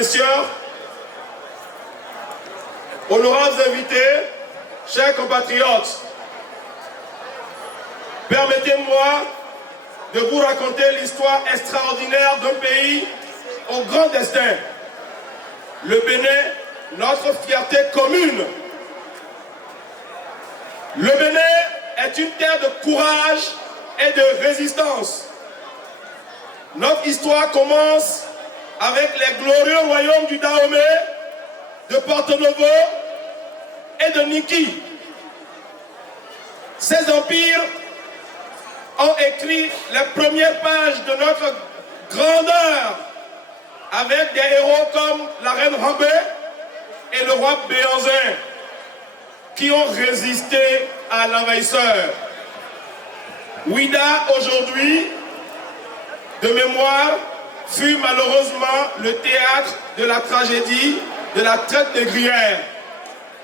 messieurs, honorables invités, chers compatriotes, permettez-moi de vous raconter l'histoire extraordinaire d'un pays au grand destin. Le Bénin, notre fierté commune. Le Bénin est une terre de courage et de résistance. Notre histoire commence avec les glorieux royaumes du Dahomey, de Porto Novo et de Niki. Ces empires ont écrit les premières pages de notre grandeur avec des héros comme la reine Rambé et le roi Béanzin qui ont résisté à l'envahisseur. Ouida, aujourd'hui, de mémoire, fut malheureusement le théâtre de la tragédie de la traite négrière,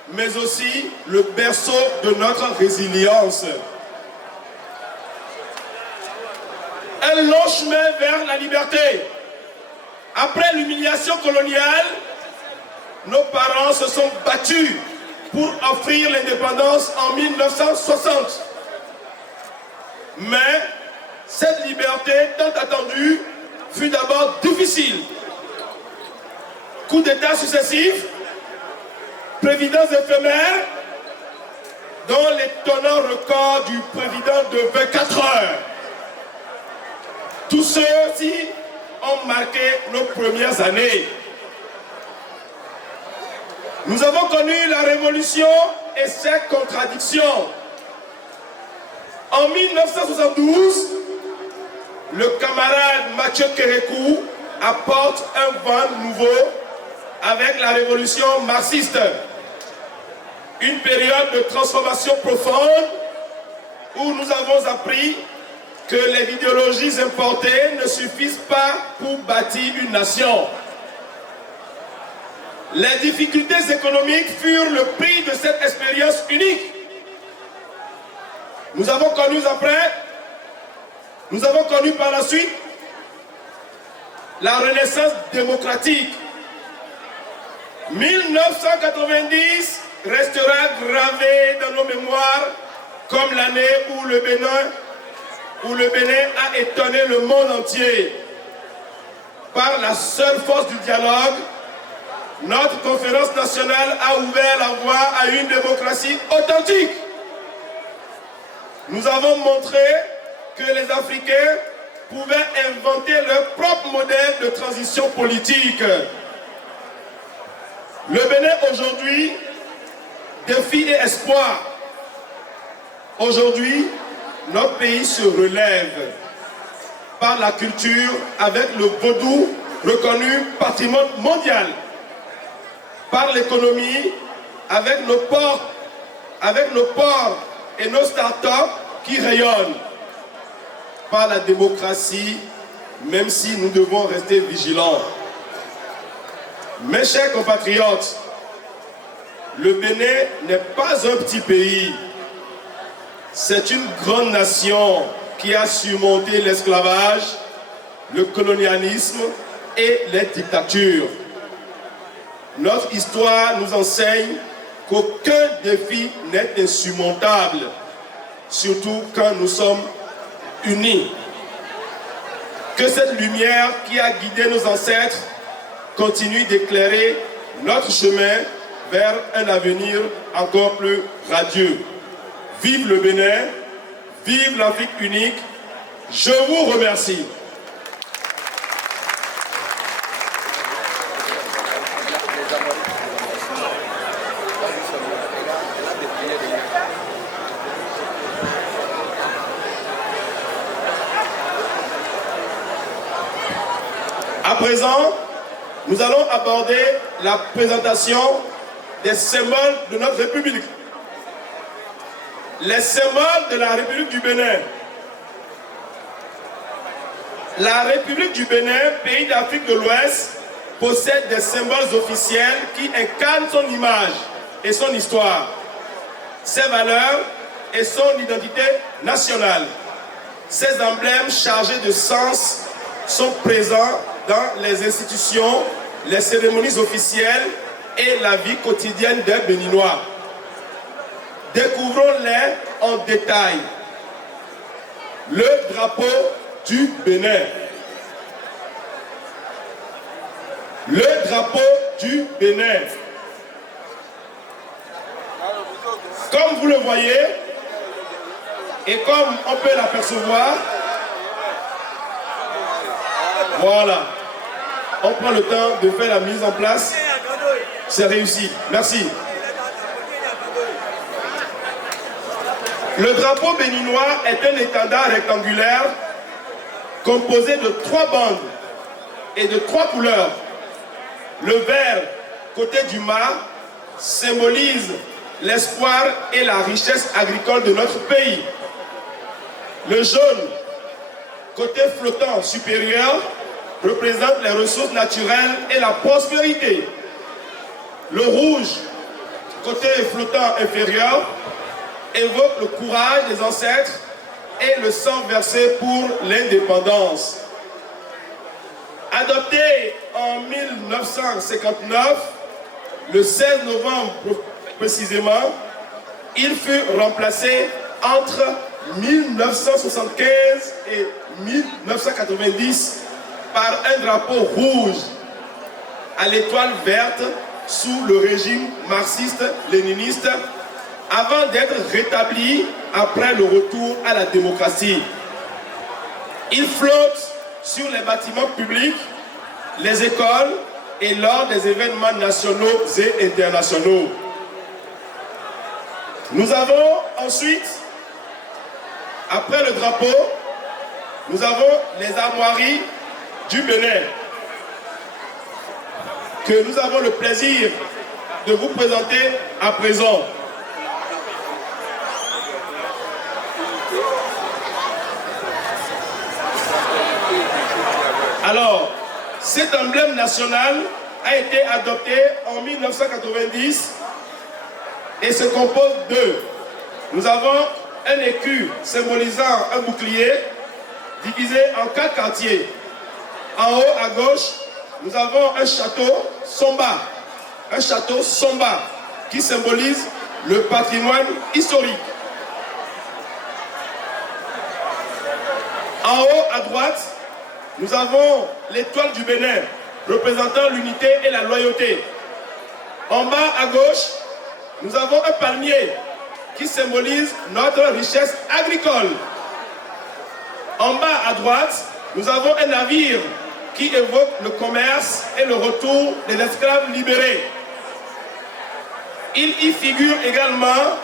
mais aussi le berceau de notre résilience. Un long chemin vers la liberté. Après l'humiliation coloniale, nos parents se sont battus pour offrir l'indépendance en 1960. Mais cette liberté tant attendue fut d'abord difficile. Coups d'État successifs, prévidences éphémères, dont l'étonnant record du président de 24 heures. Tous ceux-ci ont marqué nos premières années. Nous avons connu la révolution et ses contradictions. En 1972, le camarade Mathieu Kérékou apporte un vent nouveau avec la révolution marxiste. Une période de transformation profonde où nous avons appris que les idéologies importées ne suffisent pas pour bâtir une nation. Les difficultés économiques furent le prix de cette expérience unique. Nous avons connu par la suite la renaissance démocratique. 1990 restera gravé dans nos mémoires comme l'année où le Bénin a étonné le monde entier. Par la seule force du dialogue, notre conférence nationale a ouvert la voie à une démocratie authentique. Nous avons montré que les Africains pouvaient inventer leur propre modèle de transition politique. Le Bénin aujourd'hui, défi et espoir. Aujourd'hui, notre pays se relève par la culture avec le vaudou reconnu patrimoine mondial, par l'économie avec nos ports et nos start-up qui rayonnent, par la démocratie, même si nous devons rester vigilants. Mes chers compatriotes, le Bénin n'est pas un petit pays. C'est une grande nation qui a surmonté l'esclavage, le colonialisme et les dictatures. Notre histoire nous enseigne qu'aucun défi n'est insurmontable, surtout quand nous sommes unis. Que cette lumière qui a guidé nos ancêtres continue d'éclairer notre chemin vers un avenir encore plus radieux. Vive le Bénin, vive l'Afrique unique. Je vous remercie. À présent, nous allons aborder la présentation des symboles de notre République. Les symboles de la République du Bénin. La République du Bénin, pays d'Afrique de l'Ouest, possède des symboles officiels qui incarnent son image et son histoire, ses valeurs et son identité nationale. Ces emblèmes chargés de sens sont présents dans les institutions, les cérémonies officielles et la vie quotidienne des Béninois. Découvrons-les en détail. Le drapeau du Bénin. Le drapeau du Bénin. Comme vous le voyez, et comme on peut l'apercevoir, voilà, on prend le temps de faire la mise en place. C'est réussi. Merci. Le drapeau béninois est un étendard rectangulaire composé de 3 bandes et de 3 couleurs. Le vert, côté du mât, symbolise l'espoir et la richesse agricole de notre pays. Le jaune, côté flottant supérieur, représente les ressources naturelles et la prospérité. Le rouge, côté flottant inférieur, évoque le courage des ancêtres et le sang versé pour l'indépendance. Adopté en 1959, le 16 novembre précisément, il fut remplacé entre 1975 et 1990 par un drapeau rouge à l'étoile verte sous le régime marxiste-léniniste avant d'être rétabli après le retour à la démocratie. Il flotte sur les bâtiments publics, les écoles et lors des événements nationaux et internationaux. Nous avons ensuite, après le drapeau, nous avons les armoiries du Bénin que nous avons le plaisir de vous présenter à présent. Alors, cet emblème national a été adopté en 1990 et se compose de... Nous avons un écu symbolisant un bouclier divisé en 4 quartiers. En haut à gauche, nous avons un château Somba qui symbolise le patrimoine historique. En haut à droite, nous avons l'étoile du Bénin, représentant l'unité et la loyauté. En bas à gauche, nous avons un palmier qui symbolise notre richesse agricole. En bas à droite, nous avons un navire qui évoque le commerce et le retour des esclaves libérés. Il y figure également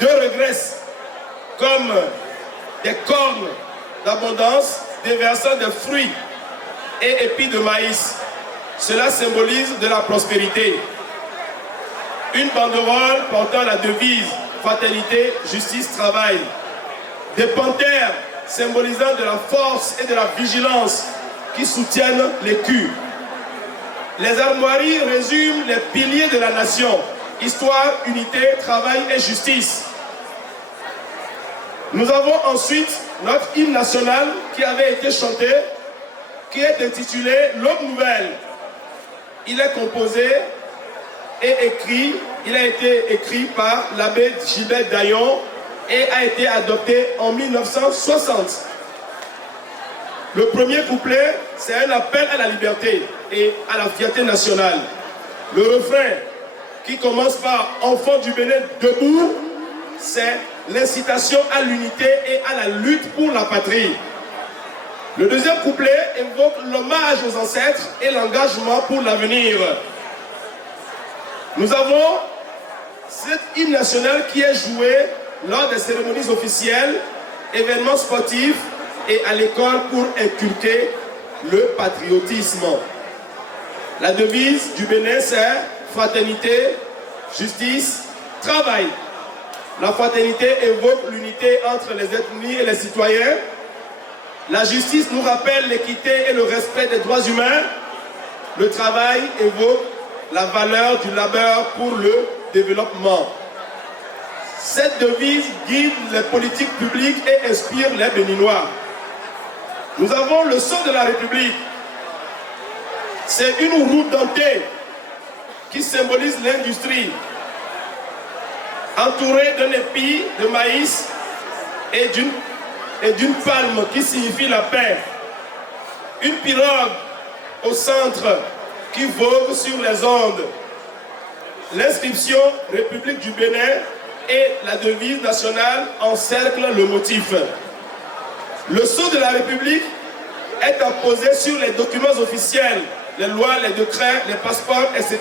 2 regresses, comme des cornes d'abondance déversant des fruits et épis de maïs. Cela symbolise de la prospérité. Une banderole portant la devise fraternité, justice, travail. Des panthères symbolisant de la force et de la vigilance qui soutiennent l'écu. Les armoiries résument les piliers de la nation: histoire, unité, travail et justice. Nous avons ensuite notre hymne national qui avait été chanté, qui est intitulé L'Aube Nouvelle. Il est composé et écrit, il a été écrit par l'abbé Gilbert Daillon et a été adopté en 1960. Le premier couplet, c'est un appel à la liberté et à la fierté nationale. Le refrain, qui commence par « Enfants du Bénin debout », c'est l'incitation à l'unité et à la lutte pour la patrie. Le deuxième couplet évoque l'hommage aux ancêtres et l'engagement pour l'avenir. Nous avons cet hymne national qui est joué lors des cérémonies officielles, événements sportifs et à l'école pour inculquer le patriotisme. La devise du Bénin, c'est fraternité, justice, travail. La fraternité évoque l'unité entre les ethnies et les citoyens. La justice nous rappelle l'équité et le respect des droits humains. Le travail évoque la valeur du labeur pour le développement. Cette devise guide les politiques publiques et inspire les Béninois. Nous avons le sceau de la République C'est une roue dentée qui symbolise l'industrie, entourée d'un épi de maïs et d'une palme qui signifie la paix. Une pirogue au centre qui vogue sur les ondes. L'inscription République du Bénin et la devise nationale encerclent le motif. Le sceau de la République est apposé sur les documents officiels, les lois, les décrets, les passeports, etc.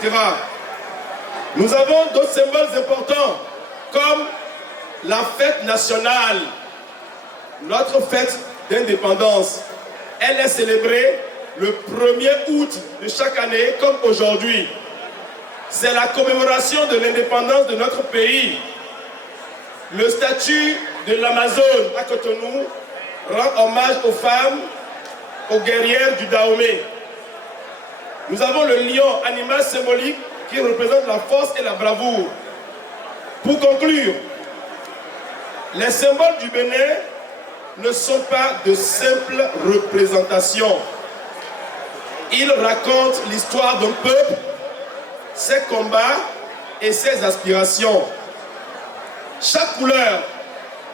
Nous avons d'autres symboles importants, comme la fête nationale, notre fête d'indépendance. Elle est célébrée le 1er août de chaque année, comme aujourd'hui. C'est la commémoration de l'indépendance de notre pays. Le statut de l'Amazone à Cotonou rend hommage aux femmes, aux guerrières du Dahomey. Nous avons le lion, animal symbolique qui représente la force et la bravoure. Pour conclure, les symboles du Bénin ne sont pas de simples représentations. Ils racontent l'histoire d'un peuple, ses combats et ses aspirations. Chaque couleur,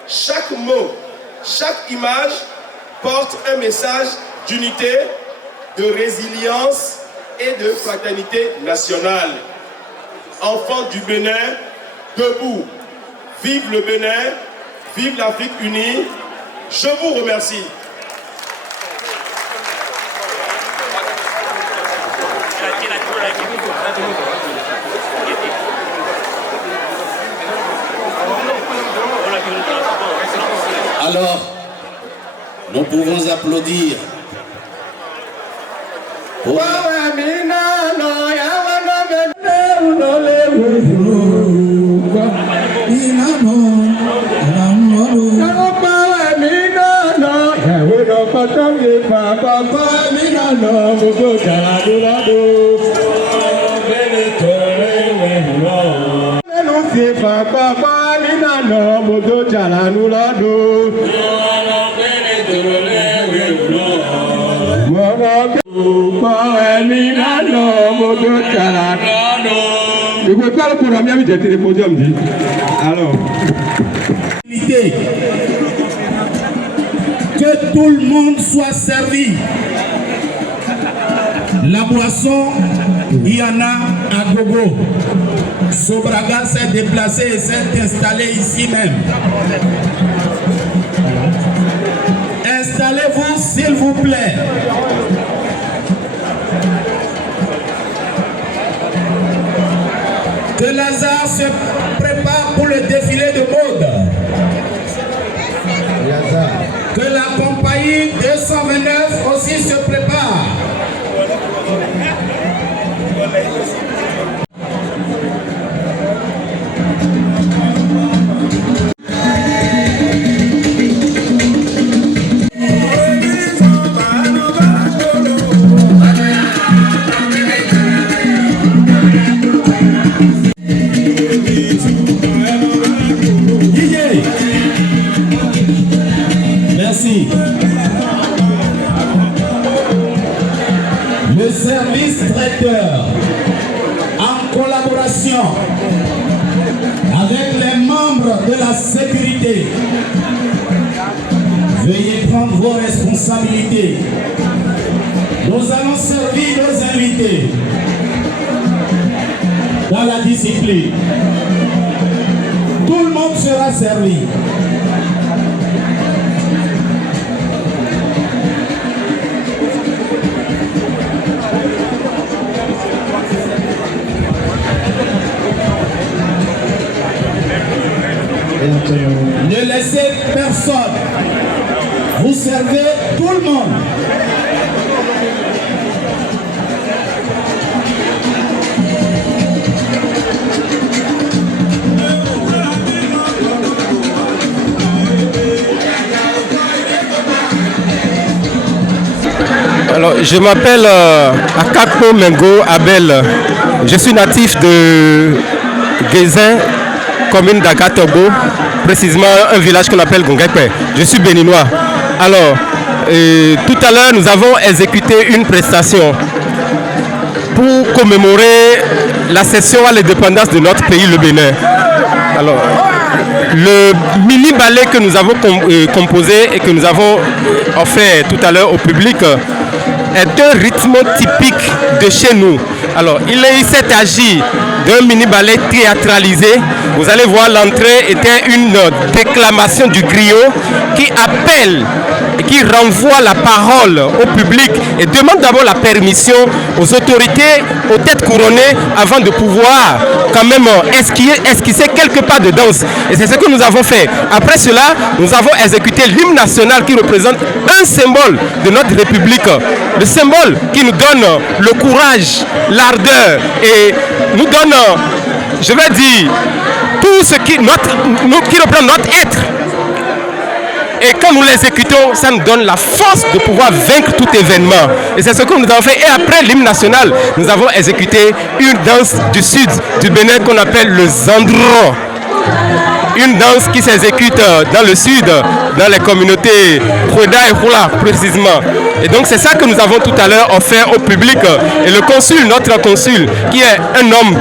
chaque mot, chaque image porte un message d'unité, de résilience et de fraternité nationale. Enfants du Bénin, debout. Vive le Bénin, vive l'Afrique unie. Je vous remercie. Alors, nous pouvons applaudir. Alors, que tout le monde soit servi. La boisson, il y en a à gogo. Sobraga s'est déplacé et s'est installé ici même. Installez-vous s'il vous plaît. Que Lazare se prépare pour le défilé de mode. Que la compagnie 229 aussi se prépare. Merci. Le service traiteur, en collaboration avec les membres de la sécurité, veuillez prendre vos responsabilités. Nous allons servir nos invités dans la discipline. Tout le monde sera servi. Ne laissez personne. Vous servez tout le monde. Alors, je m'appelle Akakpo Mengo Abel. Je suis natif de Gézin, commune d'Agatogo, précisément un village qu'on appelle Gongekwe. Je suis béninois. Alors, tout à l'heure, nous avons exécuté une prestation. pour commémorer la cession à l'indépendance de notre pays, le Bénin. Alors, le mini-ballet que nous avons composé et que nous avons offert tout à l'heure au public est un rythme typique de chez nous. Alors, il s'est agi d'un mini-ballet théâtralisé. Vous allez voir, l'entrée était une déclamation du griot qui appelle et qui renvoie la parole au public et demande d'abord la permission aux autorités, aux têtes couronnées, avant de pouvoir quand même esquisser quelques pas de danse. Et c'est ce que nous avons fait. Après cela, nous avons exécuté l'hymne national qui représente un symbole de notre République. Le symbole qui nous donne le courage, l'ardeur et nous donne, je vais dire, tout ce qui reprend notre être. Et quand nous l'exécutons, ça nous donne la force de pouvoir vaincre tout événement. Et c'est ce que nous avons fait. Et après l'hymne national, nous avons exécuté une danse du sud du Bénin qu'on appelle le Zandro. Une danse qui s'exécute dans le sud, dans les communautés Khoueda et Khoula précisément. Et donc c'est ça que nous avons tout à l'heure offert au public. Et le consul, notre consul, qui est un homme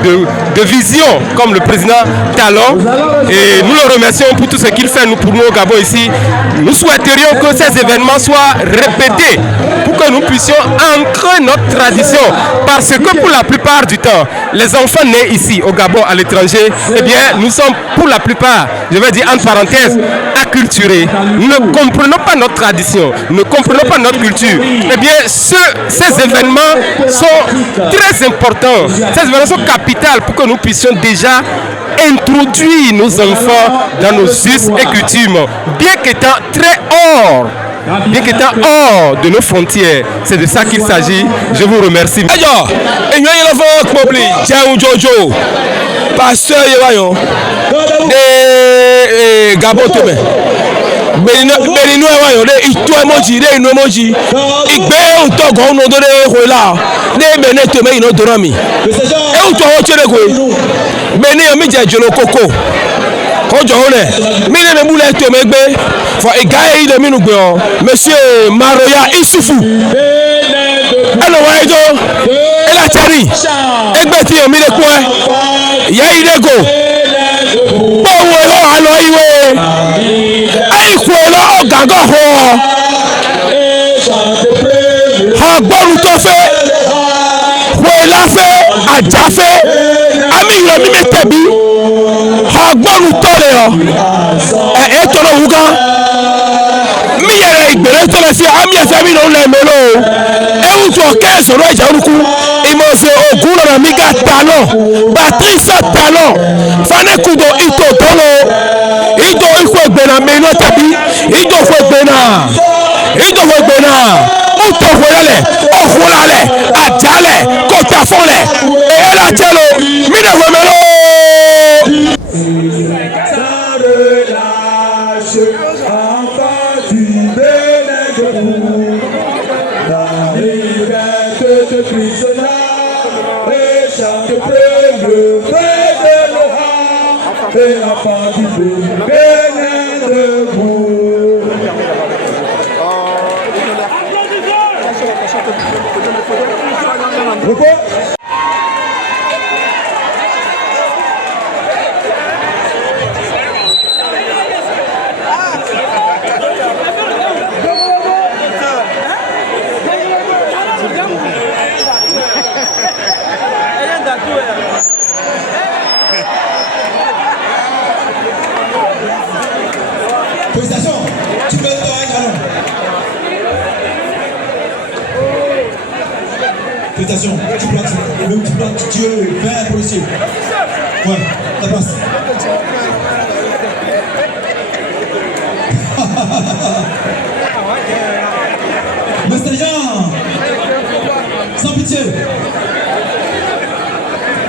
de vision, comme le président Talon, et nous le remercions pour tout ce qu'il fait pour nous au Gabon ici. Nous souhaiterions que ces événements soient répétés pour que nous puissions ancrer notre tradition. Parce que pour la plupart du temps, les enfants nés ici au Gabon, à l'étranger, eh bien nous sommes pour la plupart, je vais dire entre parenthèses, acculturés. Nous ne comprenons pas notre tradition, nous ne comprenons pas notre culture. Eh bien, ces événements sont très importants. Ces événements sont capitaux pour que nous puissions déjà introduire nos enfants dans nos us et coutumes, bien qu'étant très hors de nos frontières. C'est de ça qu'il s'agit. Je vous remercie. Pasteur Yewayon de Gabon Tome Benino Yewayon de Ito Emoji de Ino Emoji Igbe Utogo Uno de Hola de Bene Tome Ino Dorami E Uto Ochere Kwe Bene Yomi Jejolo Koko Kojo Hone Mine me Mule Tome Gbe For a guy de Minugbe Monsieur Maroya Isufu Elo Waido Ela Chari Egbe ti Yomi de Kwe Yai Dego Bowo lo alo iwe Ai kwelo ogago ho Ha gboru to fe Kwela fe aja fe Ami yo mi metebi Ha gboru to le o E to lo wuga Mi yere igbere to le fi ami efe mi no le melo E un to ke soro eja oruku Imose ogun na mi ga talon Patrice talon Fane kudo ito tolo Ito ikwe gbena meno tabi Ito kwe gbena Uto kwelale Ofulale Ajale Kota fole Ela chelo Mine wemelo Ça relâche En face du Bénin de vous La liberté de prisonnier Chaque peuple fait de l'Oha et la partie de Bénin debout. Félicitations, tu peux être un Félicitations, tu es vert policier. Ouais, ta place. Monsieur Jean, sans pitié.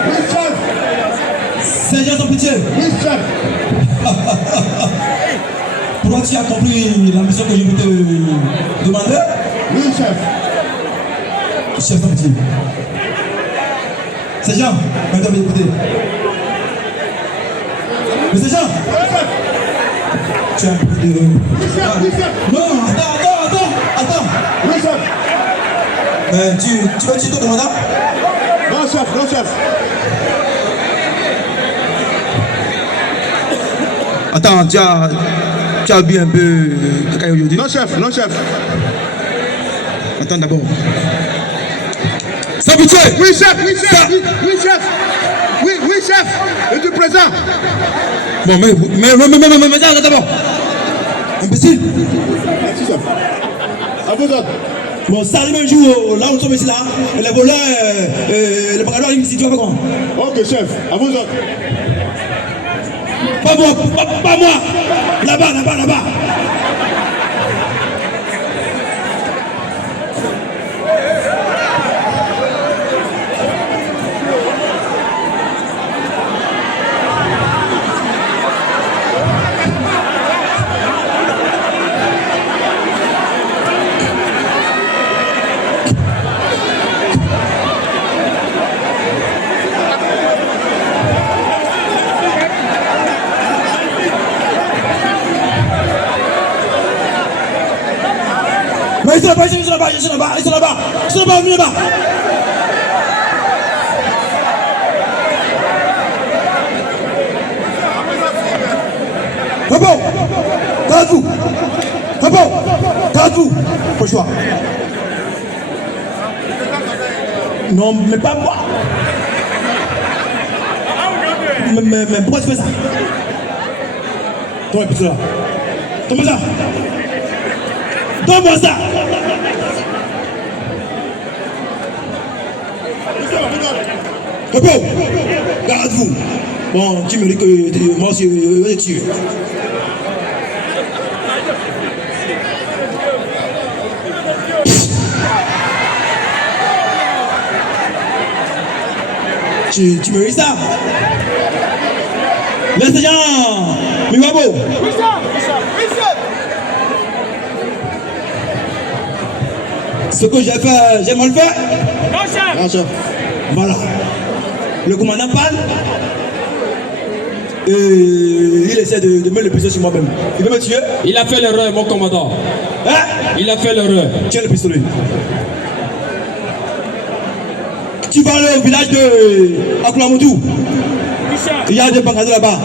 Oui, chef. Sergent, sans pitié. Oui, chef. Pourquoi tu as compris la mission que je peux te demander? Oui, chef. Chef, sans pitié. Sergent, maintenant, écoutez. Mais Sergent, tu as un peu de... Oui, chef, oui, chef. Non, attends. Oui, chef. Tu veux tuer ton commandant? chef. Attends, tu as bu un peu cacaille aujourd'hui? Non, chef. Attends d'abord. Sans pitié! Oui, chef. Oui, chef. Et du présent. Bon, mais attends d'abord. Imbécile! Merci, chef. À vos ordres. Bon, ça arrive un jour, là où nous sommes ici, là, et les voleurs, les bagarreurs, ici, tu vas faire quoi? Ok, chef. À vos ordres. Pas moi! Là-bas! Mais ils sont là-bas, venez là-bas. Repos, calme-vous. Faut choix. Non, mais pas moi. Mais pourquoi tu fais ça? Donne-moi ça. Repos, garde-vous. Bon, tu me dis que moi aussi, je vais te tuer. Tu me dis ça? L'insurgent Miwabo. Oui, chef. Ce que j'ai fait, j'ai mal fait? Non, chef. Voilà. Le commandant parle et il essaie de mettre le pistolet sur moi-même. Il veut me tuer? Il a fait l'erreur, mon commandant. Hein? Il a fait l'erreur. Tiens le pistolet. Tu vas aller au village de Akulamoudou. Il y a des bancaders là-bas.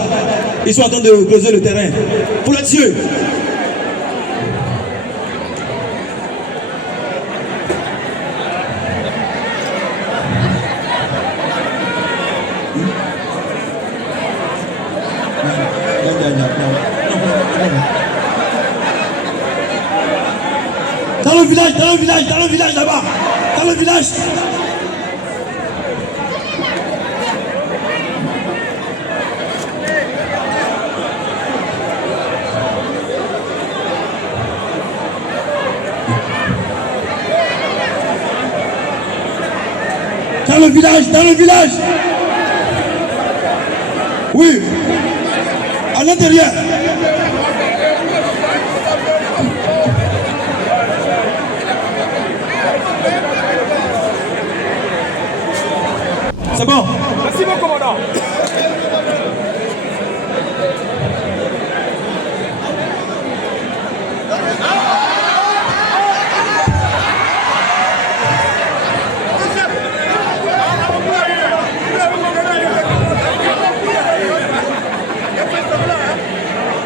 Ils sont en train de creuser le terrain. Pour le tuer. Dans le village là-bas. Dans le village. Dans le village. Oui. À l'intérieur. C'est bon. Merci, mon commandant.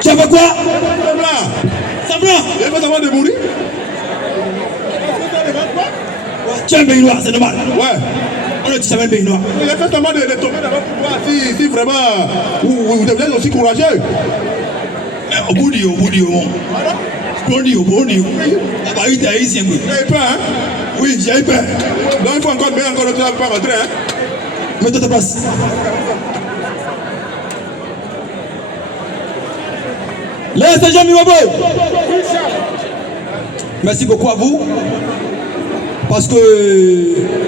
Tu as fait quoi? Semblant. Il a fait semblant de mourir. Tu es un béinois, c'est normal. Ouais. On le dit jamais un béinois. Il a fait semblant de tomber d'abord pour voir si vraiment vous devenez aussi courageux. Au bout du moment. Au bout. Ah bah oui, t'as ici un peu. Tu as eu peur, hein? Oui, j'ai eu peur. Donc il faut encore le temps pour rentrer, hein? Mets-toi ta place. L'insurgent Miwabo. Merci beaucoup à vous. Parce que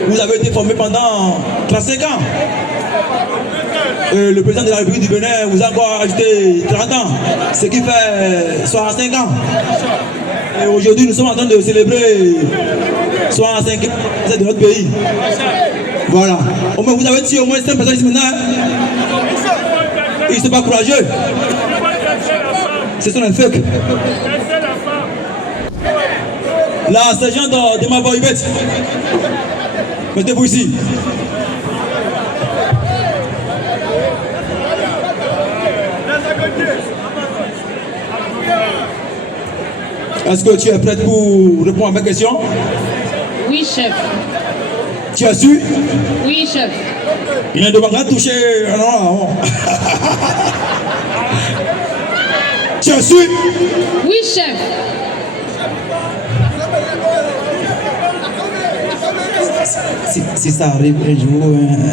vous avez été formé pendant 35 ans. Le président de la République du Bénin vous a encore ajouté 30 ans. Ce qui fait 65 ans. Et aujourd'hui, nous sommes en train de célébrer 65 ans de notre pays. Voilà. Au moins, vous avez tué au moins 5 personnes ici maintenant. Ils ne sont pas courageux. C'est son fake. La sergent de Mavoibet. Mettez-vous ici. Est-ce que tu es prête pour répondre à mes questions? Oui, chef. Tu as su? Oui, chef. Il ne demandera de toucher. Non. Tu as su? Oui, chef. Si ça arrive un jour,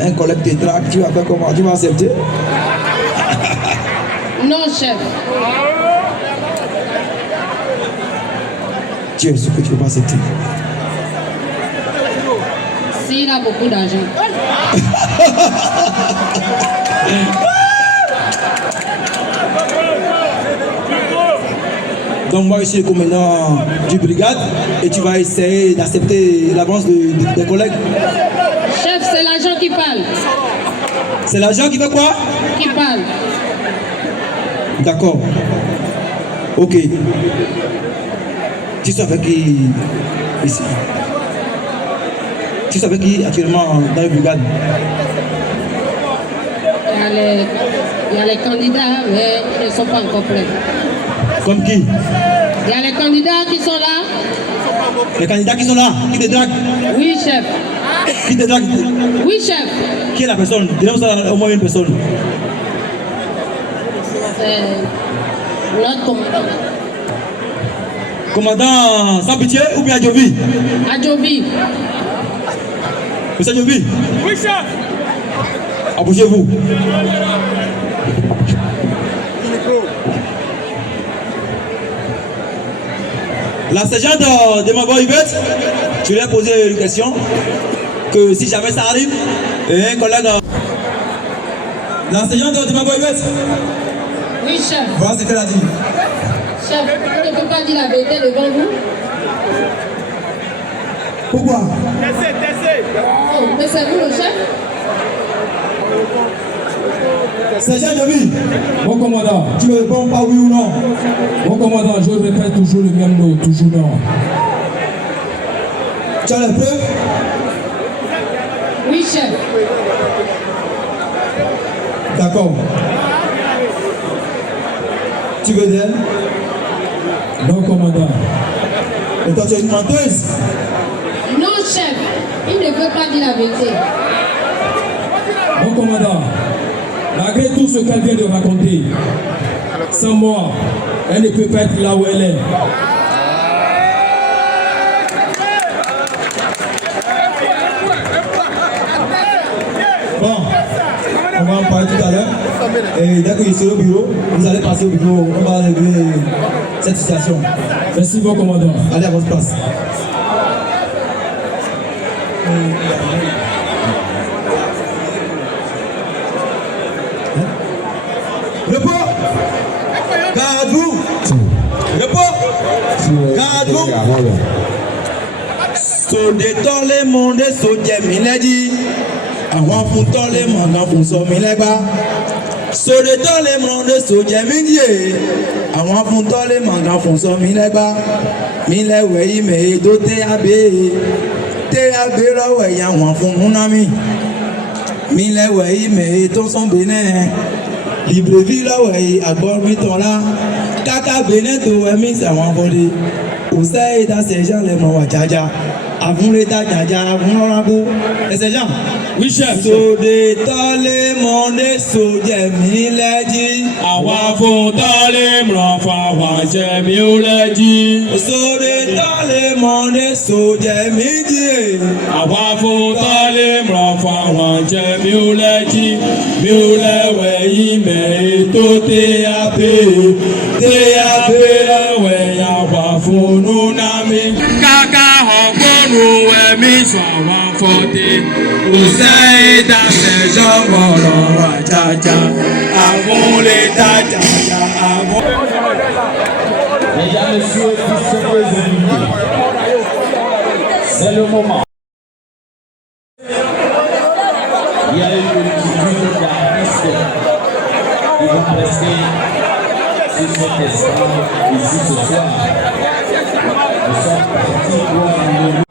un collègue te traque, tu vas faire comment? Tu vas accepter? Non, chef. Tu es sûr que tu ne peux pas accepter? S'il a beaucoup d'argent. Donc moi je suis le commandant du brigade et tu vas essayer d'accepter l'avance des collègues. Chef, c'est l'agent qui parle. C'est l'agent qui fait quoi? Qui parle. D'accord. Ok. Tu sais avec qui ici? Tu sais avec qui actuellement dans la brigade? Il y a les candidats, mais ils ne sont pas encore prêts. Comme qui? Il y a les candidats qui sont là. Les candidats qui sont là, qui te draguent? Oui, chef. Qui te drague? Oui, chef. Qui est la personne? Dénonce au moins une personne. C'est notre commandant. Commandant sans pitié ou bien Adjobi? Adjobi. Monsieur Adjobi? Oui, chef. Approchez-vous. La sergente de Mabo Yvette, je lui ai posé une question que si jamais ça arrive, un collègue. La sergente de Mabo Yvette. Oui, chef. Voilà ce qu'elle a dit. Chef, je ne peux pas dire la vérité devant vous. Pourquoi? Oh, mais c'est vous le chef? Sergent Adjobi, Mon commandant. tu ne réponds pas oui ou non? Mon commandant, je répète toujours le même mot, toujours non. Tu as les preuves? Oui, chef. D'accord. Tu veux d'elle? Non, commandant. Et toi tu es une menteuse? Non, chef. Il ne peut pas dire la vérité. Mon commandant, malgré tout ce qu'elle vient de raconter, sans moi, elle ne peut pas être là où elle est. Bon, on va en parler tout à l'heure. Et dès que je serai au bureau, vous allez passer au bureau, on va régler cette situation. Merci, mon commandant. Allez à votre place. Repos! Garde-vous! Repos! Garde-vous! Sodetɔ le mɔ ɖe sodze mi lɛ dzi, àwọn afutɔ le mɔ gã fusɔ mi lɛ gba. Sodetɔ le mɔ ɖe sodze mi dzi, àwọn afutɔ le mɔ gã fusɔ mi lɛ gba. Mi lɛ wɛ yi me do te abe lɔ wɛ ya wɔn funu na mi. Mi lɛ wɛ yi me to sɔn benɛ, librevi lɔ wɛ yi agbɔ mi tɔ la, kaka benɛ to wɛ mi sɛ wɔn fɔ de. Osei da sergent le mɔ wa jaja. Avun le da jaja, avun lɔra go. Le sergent. Oui, chef. Sodetɔ le mɔ ɖe sodze mi lɛ dzi. Àwọn afúntọ́ lè mọ̀ fún àwọn jẹ̀mí ó lẹ́jì. Sodetɔ le mɔ ɖe sodze mi dzi. Àwọn afúntọ́ lè mọ̀ fún àwọn jẹ̀mí ó lẹ́jì. Mi ò lẹ́wẹ̀ yí mẹ́ tó tẹ́ abẹ́ lẹ́wẹ̀ yà wà fún nunami. Kàkà ọ̀gbọ́nù ẹ̀mí sọ̀rọ̀ fọ́tẹ́. Kò sẹ́yìn dáṣẹ́ sọ́mọ̀rọ̀ wà jájá. Àwọn lè dájà àwọn. Mesdames, Messieurs, distingués invités, c'est le moment. Il y a une multitude d'artistes qui vont prester sur cet estrade ici ce soir. Nous sommes partis pour un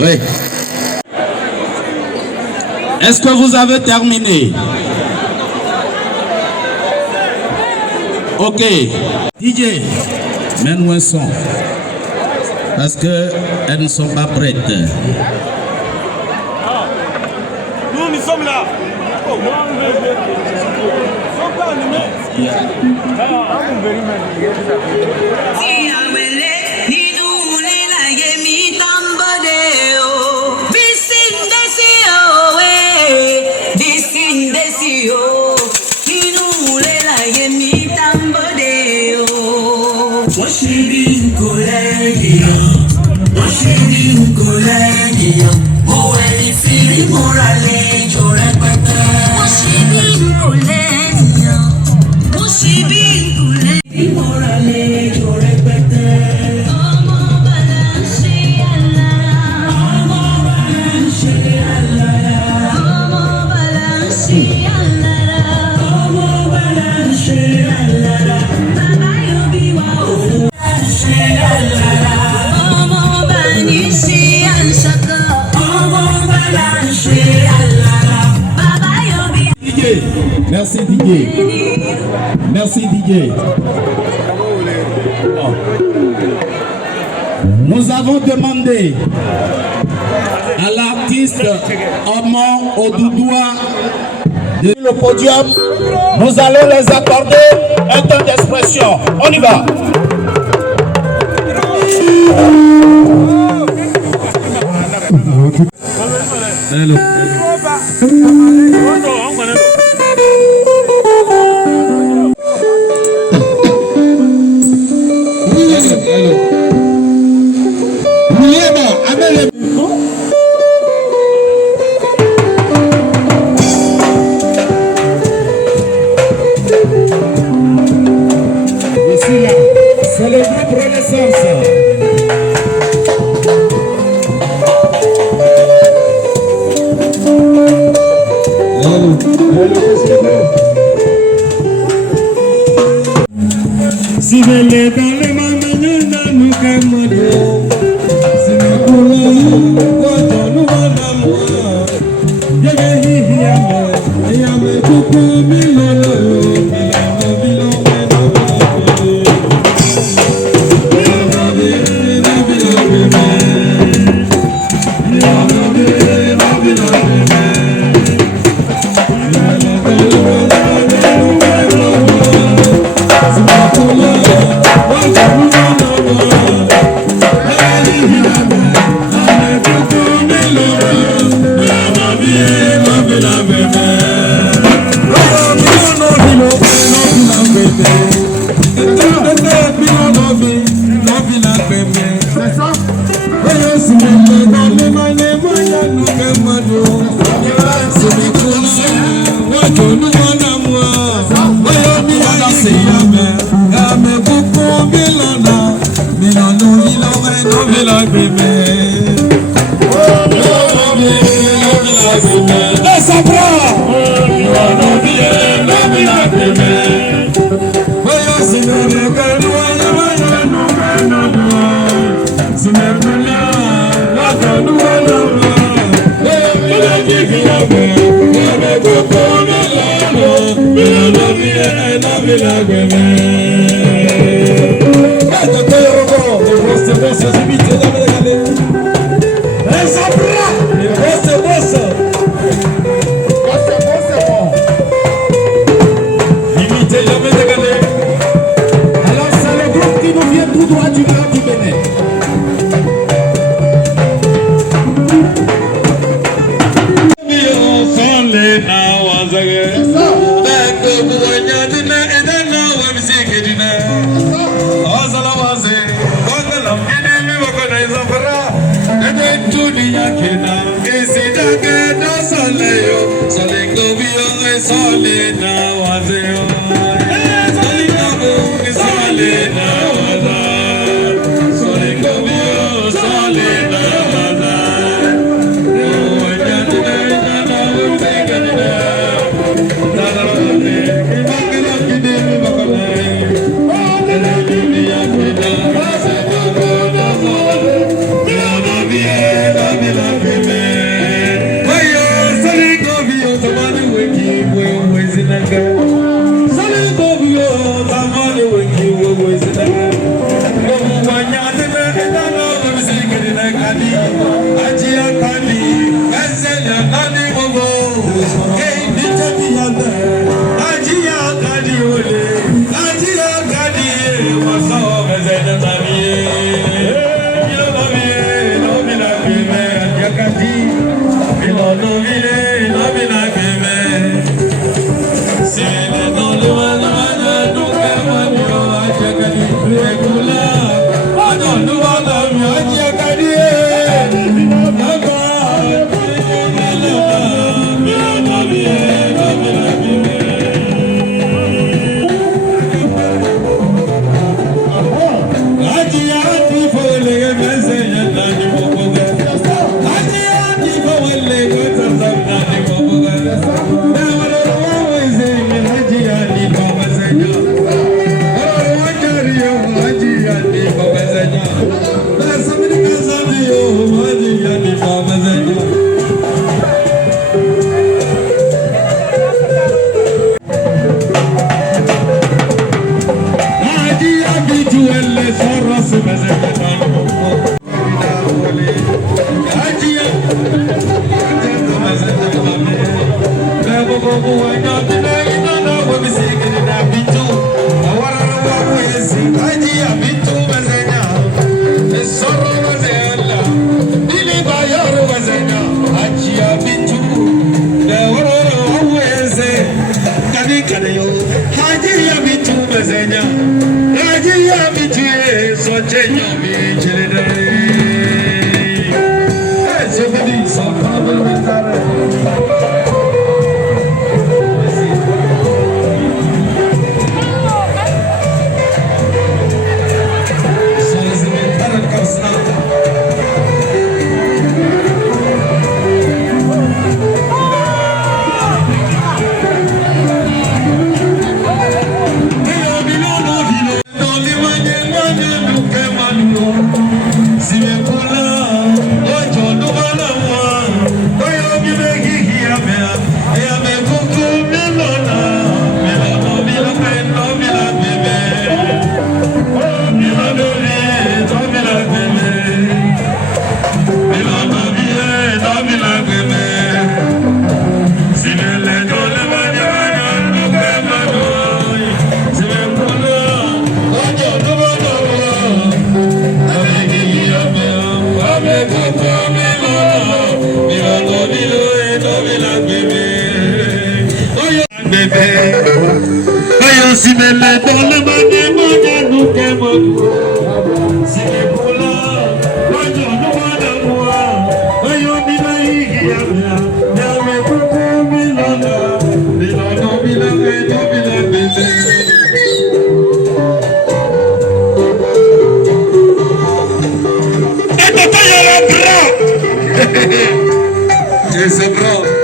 Oui. Est-ce que vous avez terminé? Ok. DJ, mets-nous un son. Parce qu'elles ne sont pas prêtes. Nous sommes là. Merci Didier. Merci Didier. Nous avons demandé à l'artiste Omar Odoudoua de le podium. Nous allons les accorder un temps d'expression. On y va. Hello. C'est le groupe Renaissance. Si vous voulez dans les mains, nous sommes si Kenya. Nigeria mi tie so chenyo mi chelede. So bidi so si me le dole manye manye nuke modu si me pula wajo no wana mwa ayo mi na higi ya me kuku milona milona milona milona eto tayo la bra ese bra.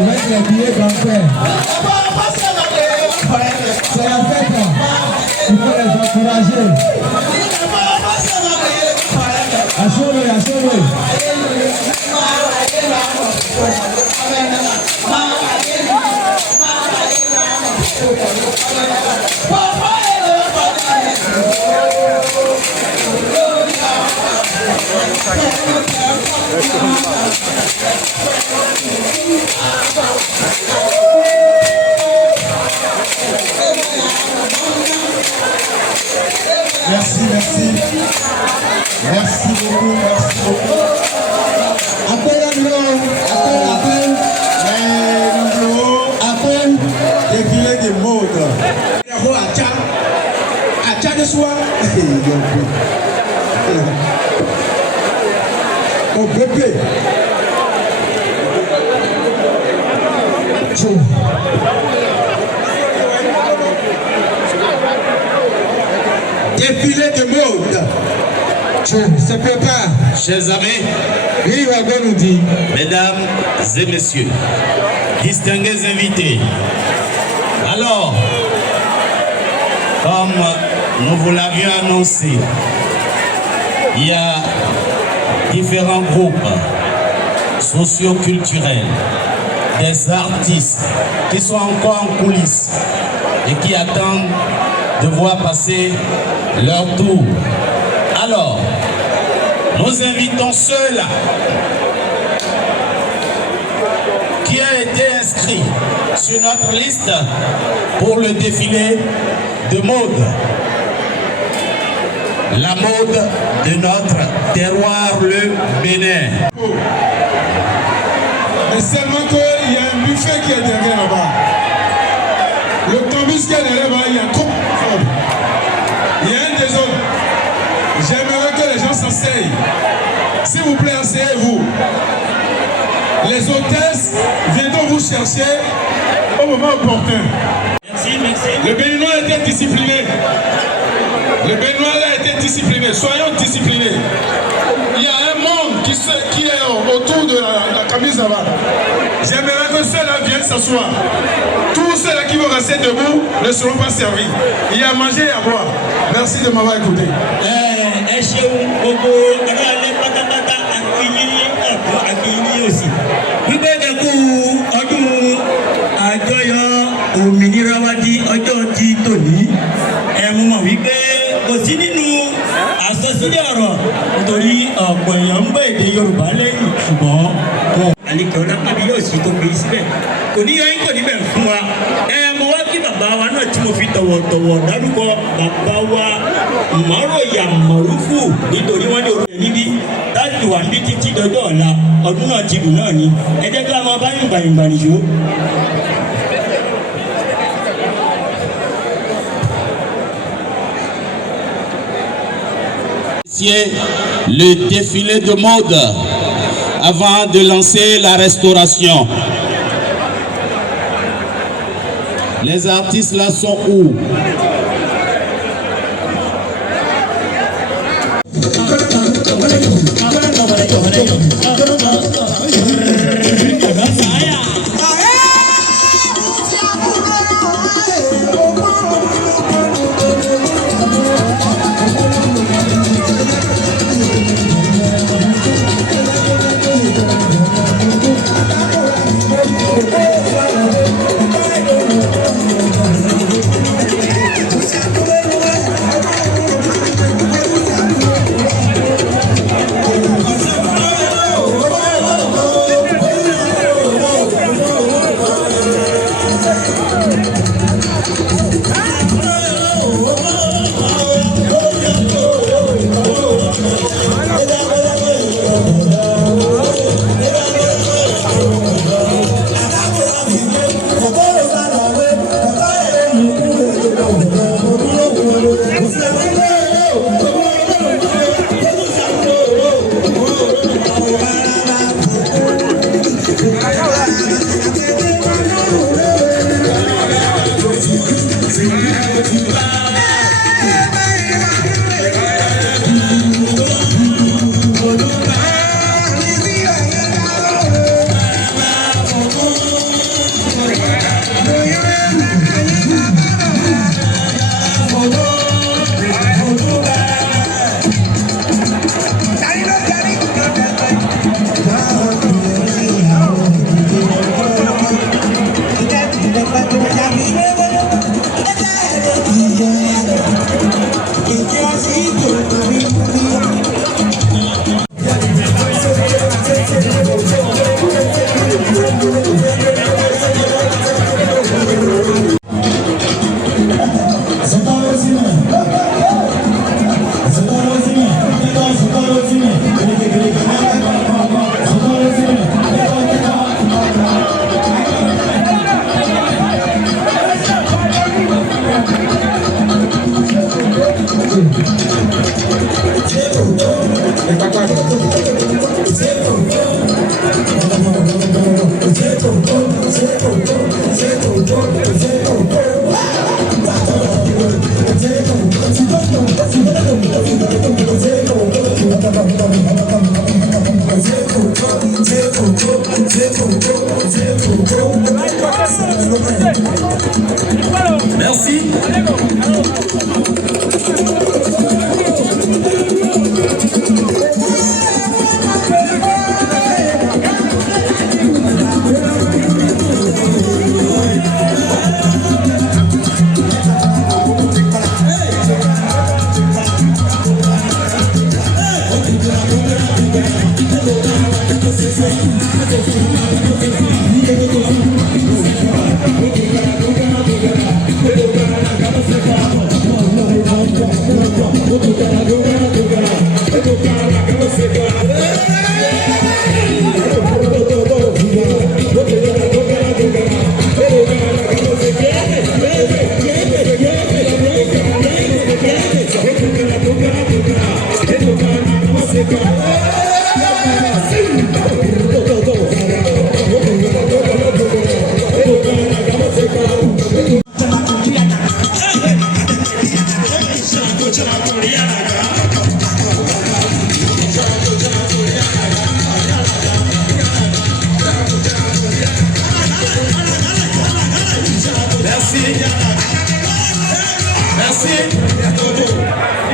Avec les billets bancaires. C'est la fête. Il faut les encourager. Assure-le, assure-le. Merci, merci. Merci beaucoup, merci beaucoup. Appel défilé de mode. Acha de soi. Au bébé. Défilé de mode. Se prépare. Chers amis, nous dit. mesdames et messieurs, distingués invités. Alors, comme nous vous l'avions annoncé, il y a différents groupes socio-culturels, des artistes qui sont encore en coulisses et qui attendent de voir passer leur tour. Alors, nous invitons ceux-là qui ont été inscrits sur notre liste pour le défilé de mode. La mode de notre terroir, le Bénin. Mais seulement qu'il y a un buffet qui est derrière là-bas. Le campus qui est derrière là-bas, il y a trop de femmes. Il y a un désordre. J'aimerais que les gens s'asseyent. S'il vous plaît, asseyez-vous. Les hôtesses viendront vous chercher au moment opportun. Merci, merci. Le Béninois a été discipliné. Le Béninois a été discipliné. Soyons disciplinés. Il y a un monde qui est autour de la camise là-bas. J'aimerais que ceux-là viennent s'asseoir. Tous ceux-là qui vont rester debout ne seront pas servis. Il y a à manger et à boire. Merci de m'avoir écouté. Òmìnira wa di ọjọ́ ti tòní mo mọ̀ wípé kò sí nínú àsọsílẹ̀ ọ̀rọ̀ nítorí ọ̀pọ̀ èèyàn ń gbọ́ èdè Yorùbá lẹ́yìn ṣùgbọ́n àlejò ọlápàdé yóò sì tó péye síbẹ̀ kò ní yọyín kò ní bẹ̀ fún wa mo wá kí bàbá wa náà tí mo fi tọ̀wọ̀tọ̀wọ̀ dárúkọ bàbá wa Mọ̀rọ̀yà Mọ̀rúfù nítorí wọ́n ní orúkọ níbí láti wà ní títí dọjọ́ ọ̀la ọdún náà ti dùn náà ni ẹ jẹ́ kí a máa bá yìnbàyìnbà nìṣó. Le défilé de mode avant de lancer la restauration. Les artistes là sont où?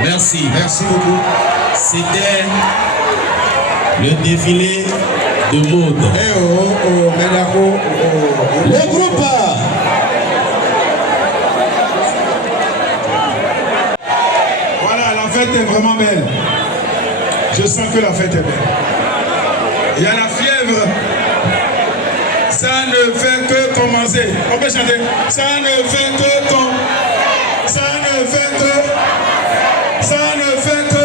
Merci. Merci beaucoup. C'était le défilé de mode. Le groupe. Voilà, la fête est vraiment belle. Je sens que la fête est belle. Il y a la fièvre. Ça ne fait que commencer. On peut chanter. Ça ne fait que Ça ne fait que. Ça ne fait que.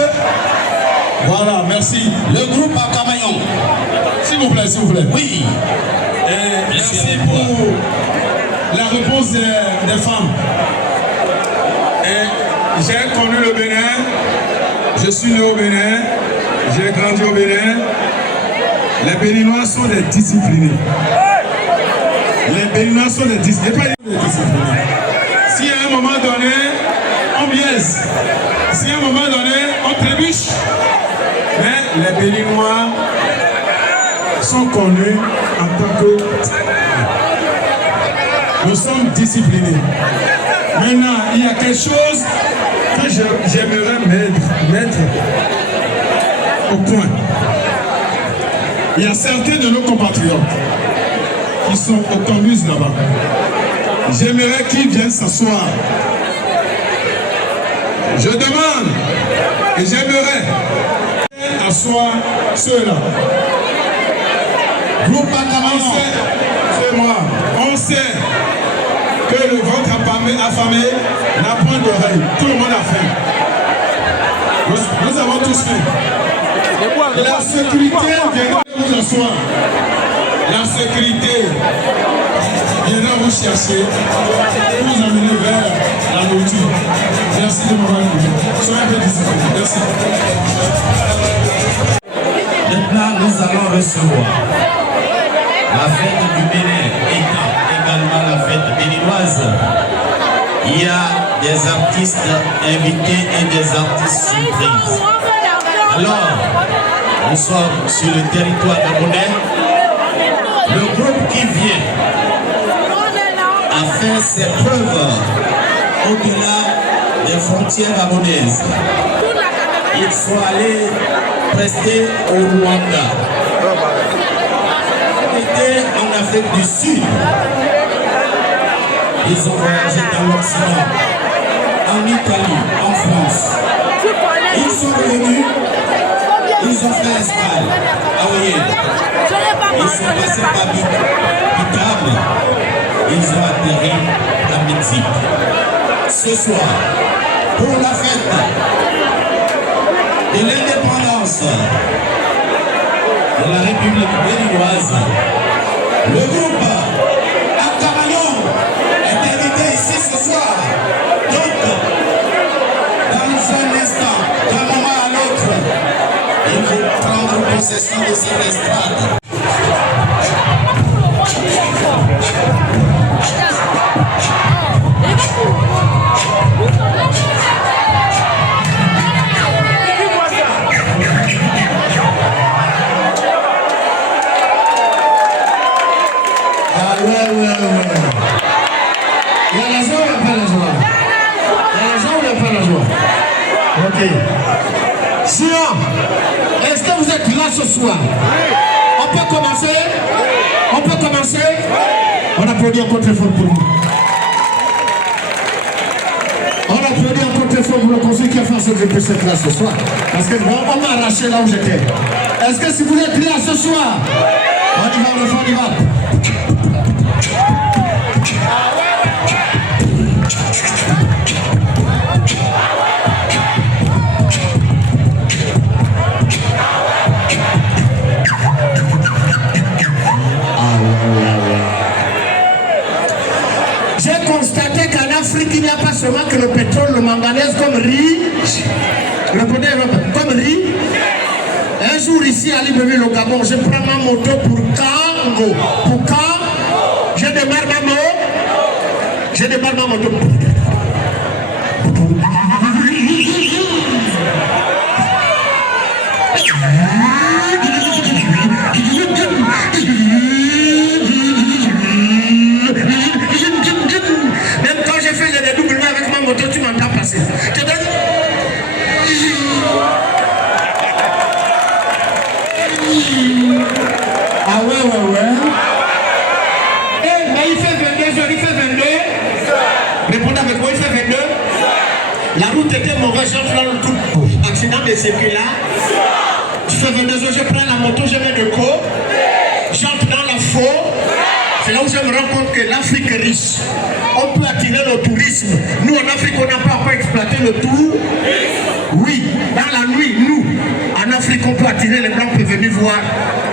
Voilà, merci. Le groupe à Camaillon. S'il vous plaît, s'il vous plaît. Oui. Merci pour la réponse des femmes. Et j'ai connu le Bénin. Je suis né au Bénin. J'ai grandi au Bénin. Les Béninois sont des disciplinés. Les Béninois sont des disciplinés. Si à un moment donné, on biaise, si à un moment donné, on trébuche, mais les Béninois sont connus en tant que... Nous sommes disciplinés. Maintenant, il y a quelque chose que j'aimerais mettre au point. Il y a certains de nos compatriotes qui sont au campus là-bas. J'aimerais qu'ils viennent s'asseoir. Je demande et j'aimerais asseoir ceux-là. Groupe c'est moi. On sait que le ventre affamé n'a point d'oreille. Tout le monde a faim. Nous avons tous faim. La sécurité viendra vous asseoir. La sécurité viendra vous chercher pour vous amener vers la nourriture. Merci de m'avoir écouté. Soyez un peu disciplinés. Merci. Maintenant, nous allons recevoir la fête du Bénin étant également la fête béninoise. Il y a des artistes invités et des artistes surprises. Alors, nous sommes sur le territoire gabonais. Le groupe qui vient a fait ses preuves au-delà des frontières gabonaises. Ils sont allés prester au Rwanda. Ils étaient en Afrique du Sud. Ils ont voyagé dans l'Occident, en Italie, en France. Ils sont revenus, ils ont fait escale à Oyel. Ils sont passés par Bitable. Ils ont atterri à Mexique. Ce soir, pour la fête de l'indépendance de la République béninoise, le groupe Acamayon est invité ici ce soir. Donc, dans un instant, d'un moment à l'autre, il faut prendre possession de cette estrade. Sion, est-ce que vous êtes là ce soir? On peut commencer? On peut commencer? On applaudit encore très fort pour nous. On applaudit encore très fort pour le conseil qui a fait en sorte que je puisse être là ce soir. Parce que on m'a arraché là où j'étais. Est-ce que si vous êtes là ce soir, on y va, on y va. J'ai constaté qu'en Afrique, il n'y a pas seulement que le pétrole, le manganèse comme riz, comme riz. Un jour ici à Libreville au Gabon, je prends ma moto pour Kango. Pour quand je démarre ma moto. Je démarre ma moto. Même quand j'ai fait les dédoublements avec ma moto, tu m'entends passer. Je donne. Ah ouais. Eh, mais il fait 22 heures, il fait 22. Répondez avec moi, il fait 22. La route était mauvaise, j'entre dans le tout. Accident de circulat. Je fais 22 heures, je prends la moto, je mets de côte. J'entre dans la faux. C'est là où je me rends compte que l'Afrique est riche. On peut attirer le tourisme. Nous, en Afrique, on n'a pas encore exploité le tout. Oui, dans la nuit, nous, en Afrique, on peut attirer les Blancs pour venir voir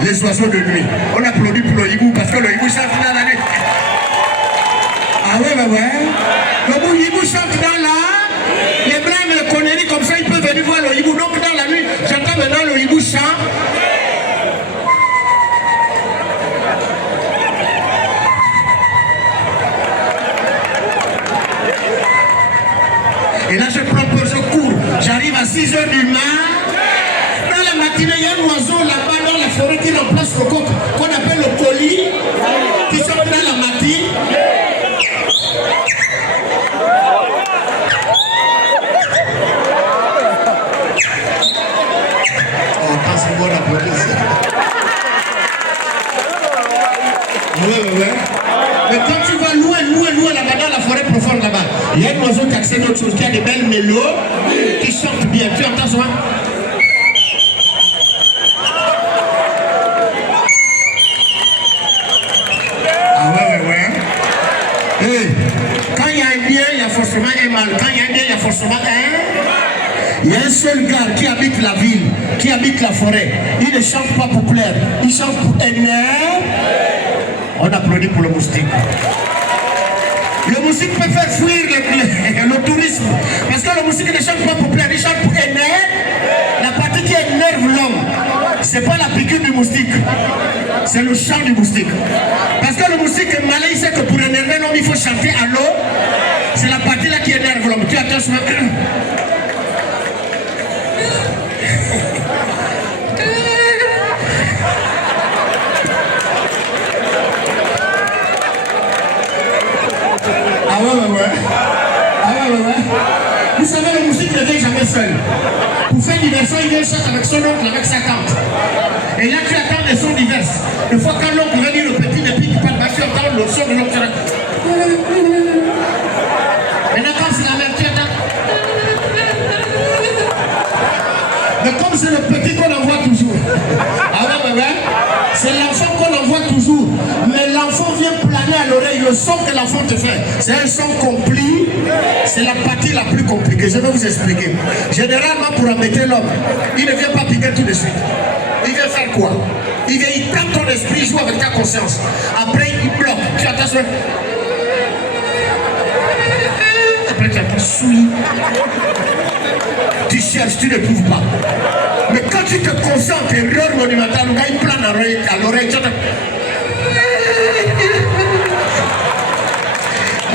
les oiseaux de nuit. On applaudit pour le hibou parce que le hibou chante dans la nuit. Ah ouais. Le hibou chante dans la... Les Blancs me le connaissent comme ça, ils peuvent venir voir le hibou. Donc dans la nuit, j'entends maintenant le hibou chante. Et là, je prends peu, je cours. J'arrive à 6 h du matin. Dans la matinée, il y a un oiseau là-bas dans la forêt qui remplace le coq, qu'on appelle le colis, qui sort dans la matinée. Oh, quand c'est bon d'applaudir ça. Ouais. Mais quand tu vas loin là-bas dans la forêt profonde là-bas, il y a un oiseau qui accède à autre chose, qui a des belles mélodies, qui chantent bien. Tu entends ça? Ah ouais. Hey, quand il y a un bien, il y a forcément un mal. Quand il y a un bien, il y a forcément un... Il y a un seul gars qui habite la ville, qui habite la forêt. Il ne chante pas pour plaire, il chante pour aimer. On applaudit pour le moustique. Le moustique peut faire fuir le tourisme. Parce que le moustique ne chante pas pour plaire, il chante pour énerver. La partie qui énerve l'homme, c'est pas la piqûre du moustique, c'est le chant du moustique. Parce que le moustique est malin, il sait que pour énerver l'homme, il faut chanter à l'eau. C'est la partie là qui énerve l'homme. Tu attends ce matin. Ah ouais. Vous savez, le moustique ne vient jamais seul. Pour faire diversion, il vient chaque avec son oncle, avec sa tante. Et là, tu attends des sons divers. Une fois quand l'oncle va dire le petit depuis qu'il parle, tu attends le son de l'oncle. Maintenant, quand c'est la mère, tu attends. Mais comme c'est le petit qu'on envoie toujours. Ah ouais. C'est l'enfant qu'on envoie toujours. Mais l'enfant vient planer à l'oreille. Le son que l'enfant te fait, c'est un son compli. C'est la partie la plus compliquée. Je vais vous expliquer. Généralement, pour embêter l'homme, il ne vient pas piquer tout de suite. Il vient faire quoi? Il tape ton esprit, il joue avec ta conscience. Après, il bloque. Tu attends ça. Après, tu attends souille. Tu cherches, tu ne trouves pas. Mais quand tu te concentres, erreur monumentale, le gars il plane à l'oreille.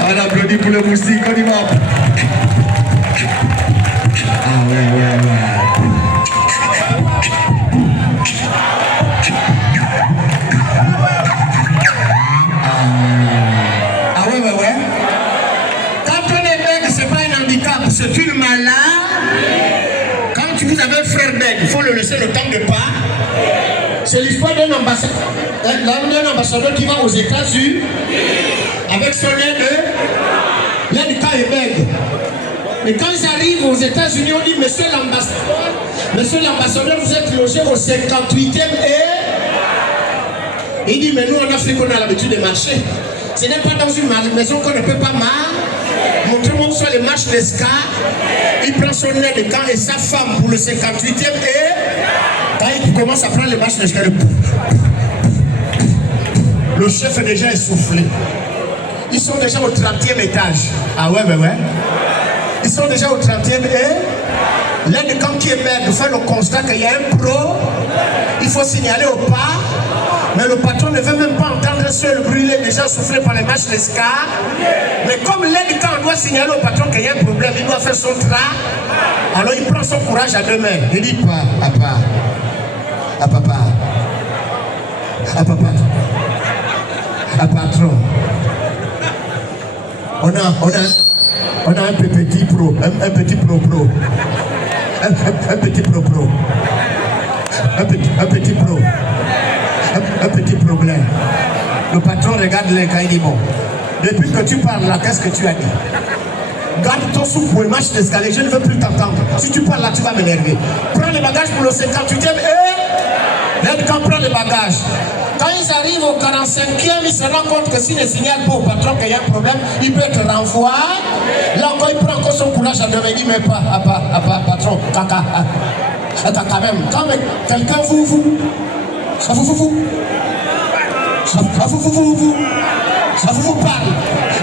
On applaudit pour le moustique, on y va. Ah ouais. Ah ouais. Quand on est bègue, c'est pas un handicap, c'est une maladie. Quand vous avez un frère bègue, il faut le laisser le temps de pas. C'est l'histoire d'un ambassadeur qui va aux États-Unis avec son aide. L'aide-camp est bègue. Mais quand ils arrivent aux États-Unis, on dit monsieur l'ambassadeur, vous êtes logé au 58e et. Il dit mais nous en Afrique on a l'habitude de marcher. Ce n'est pas dans une maison qu'on ne peut pas marcher. Montrez-moi où sont les marches d'esca. Il prend son aide-camp et sa femme pour le 58e et. Quand il commence à prendre les marches d'esca, le chef est déjà essoufflé. Ils sont déjà au 30e étage. Ah ouais. Ils sont déjà au 30e et l'aide-camp qui est maire fait le constat qu'il y a un pro. Il faut signaler au pas. Mais le patron ne veut même pas entendre ce bruit, il est déjà soufflé par les marches d'escar. Mais comme l'aide-camp doit signaler au patron qu'il y a un problème, il doit faire son train. Alors il prend son courage à deux mains. Il dit papa. Patron. On a un petit pro. Un petit pro. Un petit problème. Le patron regarde les gars, il dit bon, depuis que tu parles là, qu'est-ce que tu as dit? Garde ton souffle pour le match d'escalier, je ne veux plus t'entendre. Si tu parles là, tu vas m'énerver. Prends les bagages pour le 58e et l'aide-camp prend les bagages. Quand ils arrivent au 45e, ils se rendent compte que s'ils ne signalent pas au patron qu'il y a un problème, il peut être renvoyé. Là encore, il prend encore son courage à demain, il dit mais pas, patron, caca. Quand même, quand quelqu'un vous parle.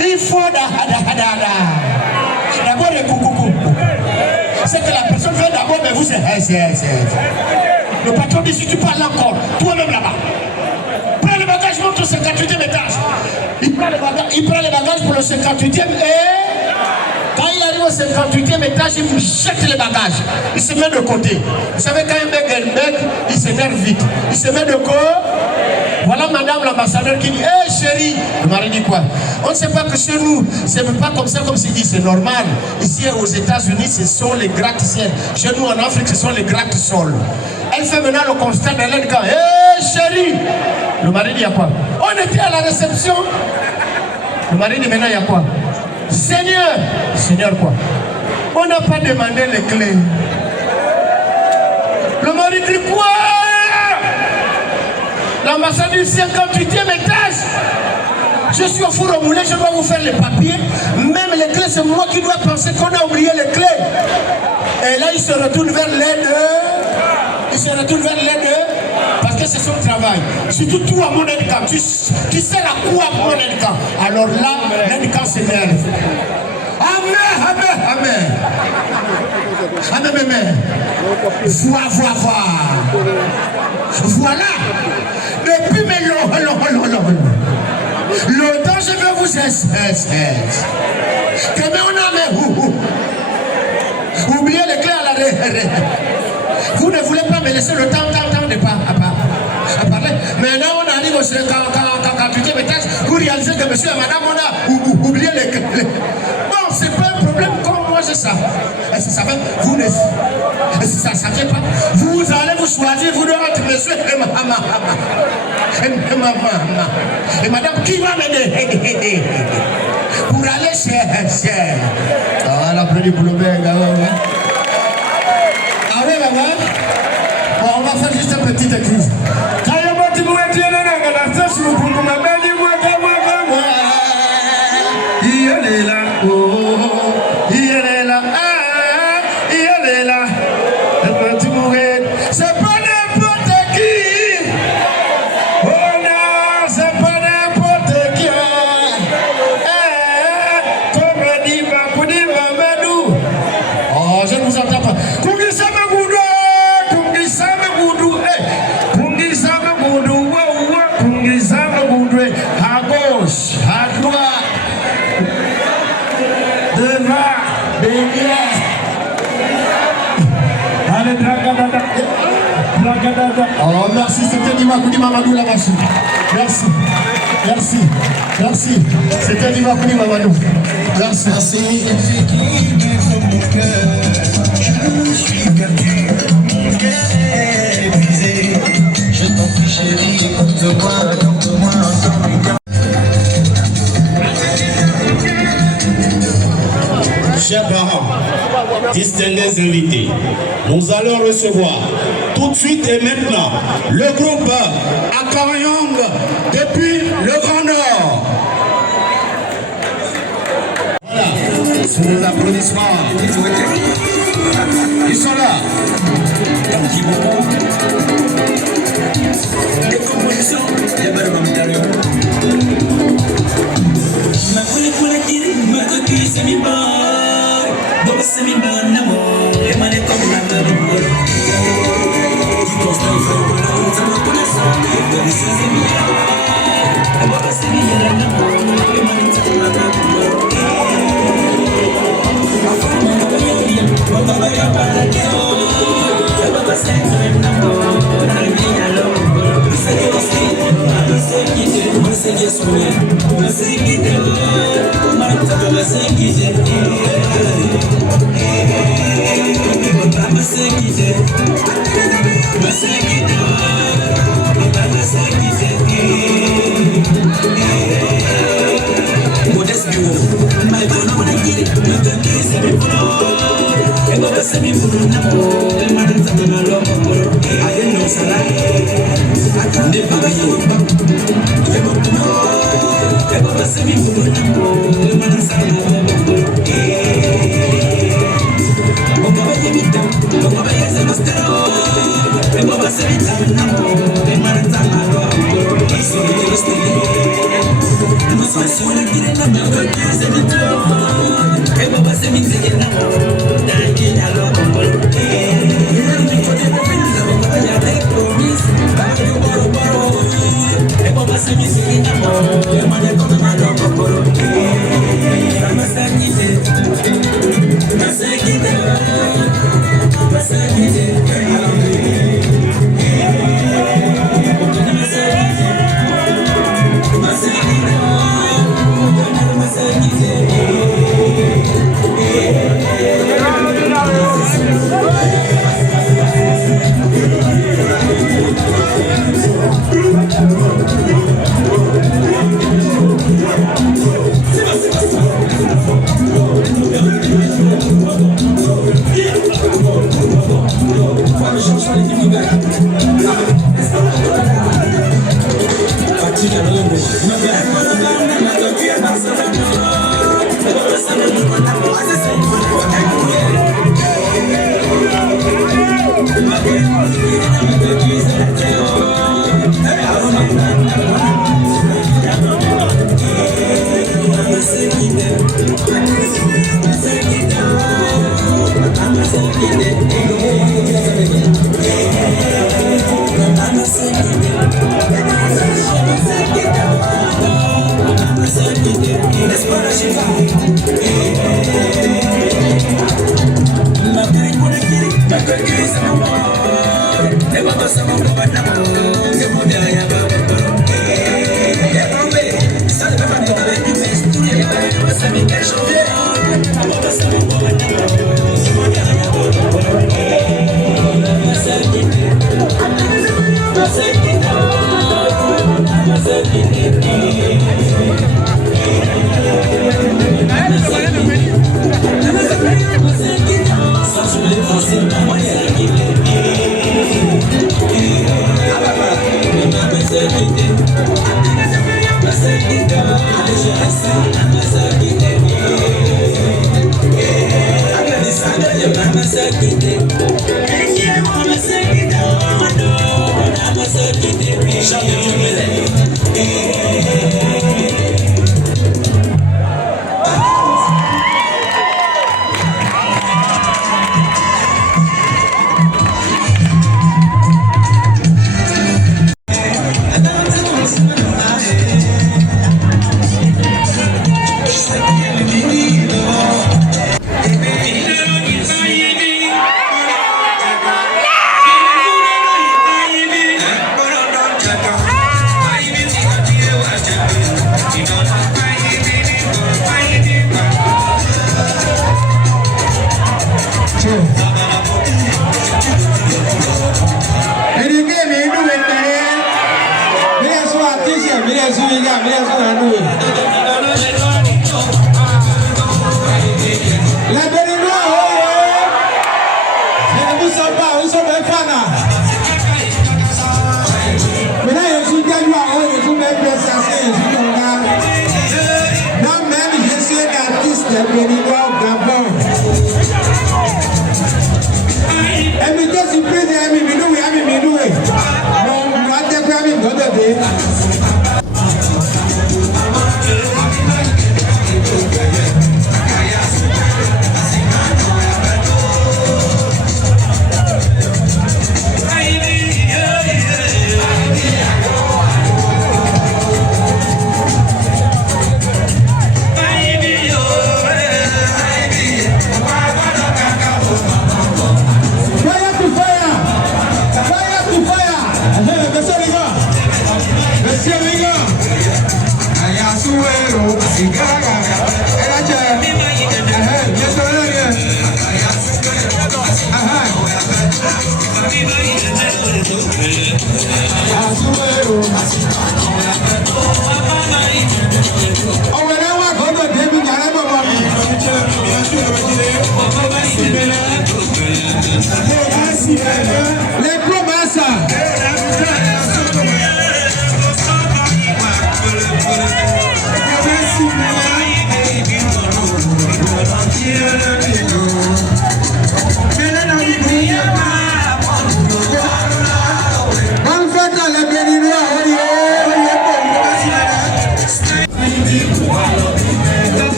Il faut d'abord les coucou. C'est que la personne fait d'abord, mais vous c'est. Le patron dit si tu parles encore, toi-même là-bas. Prends le bagage, monte au 58e étage. Il prend les bagages pour le 58e et. Quand il arrive au 58e étage, il jette les bagages. Il se met de côté. Vous savez, quand un bègue, il s'énerve vite. Il se met de côté. Voilà madame l'ambassadeur qui dit hé chérie. Le mari dit quoi? On ne sait pas que chez nous, c'est pas comme ça, comme s'il dit, c'est normal. Ici aux États-Unis, ce sont les gratte-ciels. Chez nous en Afrique, ce sont les gratte-sols. Elle fait maintenant le constat de l'aide quand hé chérie. Le mari dit il y a quoi? On était à la réception. Le mari dit maintenant il y a quoi? Seigneur quoi? On n'a pas demandé les clés. Le mari dit quoi? L'ambassade du 58e étage. Je suis au four au moulin, je dois vous faire les papiers. Même les clés, c'est moi qui dois penser qu'on a oublié les clés. Et là, il se retourne vers l'aide. Parce que c'est son travail. Surtout toi, mon aide-camp. Tu sers à quoi, mon aide-camp? Alors là, l'aide-camp s'énerve. Amen. Voilà. Depuis mais longtemps, je veux vous Oubliez les clés à l'arrêt. Vous ne voulez pas me laisser le temps de parler. Maintenant, on arrive au 48e étage. Vous réalisez que monsieur et madame, on a oublié les clés. Bon, c'est pas un problème comme moi, c'est ça. Ça va, vous ne savez pas. Vous allez vous choisir, vous devez être monsieur et maman. Et madame, qui va m'aider pour aller chez ah, la plus du boulot. Ah oui, maman. Bon, on va faire juste un petit écrit. Oh merci, c'était Dimakouni Mamadou la machine. Merci. C'était Dimakouni Mamadou. Merci. Je suis perdu, mon cœur est épuisé. Je t'en prie chérie, écoute-moi. Chers parents, distingués invités, nous allons recevoir tout de suite et maintenant le groupe Akawayong depuis le Grand Nord. Voilà, sous les applaudissements. Ils sont là. Merci beaucoup. Les compositions, les belles matériaux. Ma coulée pour la tire, ma coquille, c'est mi bar. Bon, c'est mi bar, n'amour. Et ma n'est comme la main.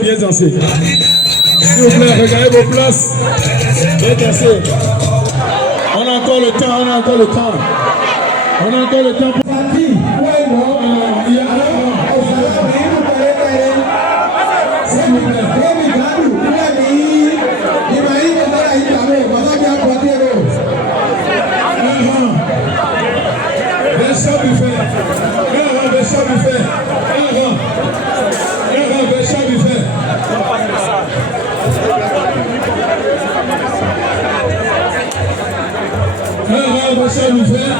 Bien danser. S'il vous plaît, regardez vos places. Bien danser. On a encore le temps, on a encore le temps. On a encore le temps pour... ça nous fait 1-1.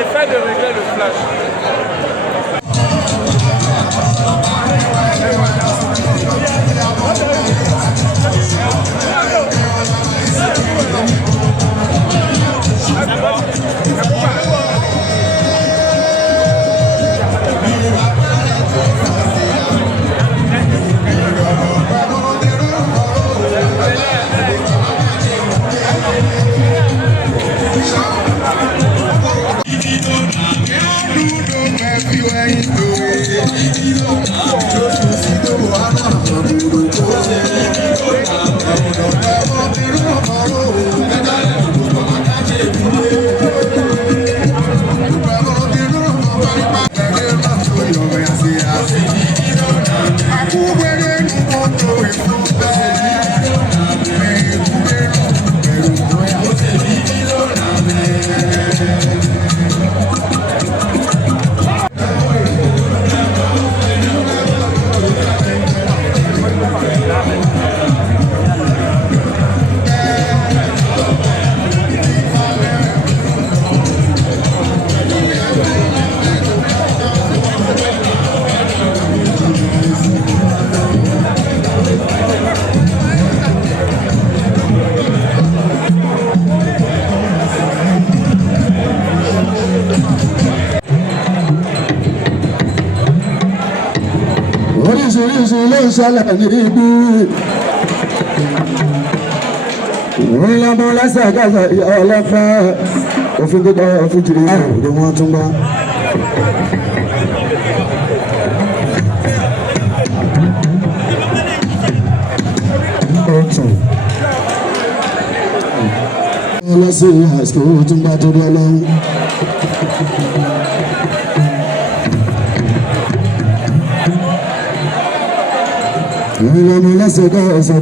Essaye de régler le flash. oríṣiríṣi ló ń ṣẹlẹ̀ níbí. Ìlànà lẹ́sẹ̀kẹsẹ̀ ọlọ́fẹ́ òfin gbígbọ́ òfin jìrì ni wọ́n tún gbá. Ọlọ́sìn àìsàn owó tún gbá tó dé lọ́wọ́. Ìlànà lẹ́sẹ̀kẹsẹ̀ ọ̀sẹ̀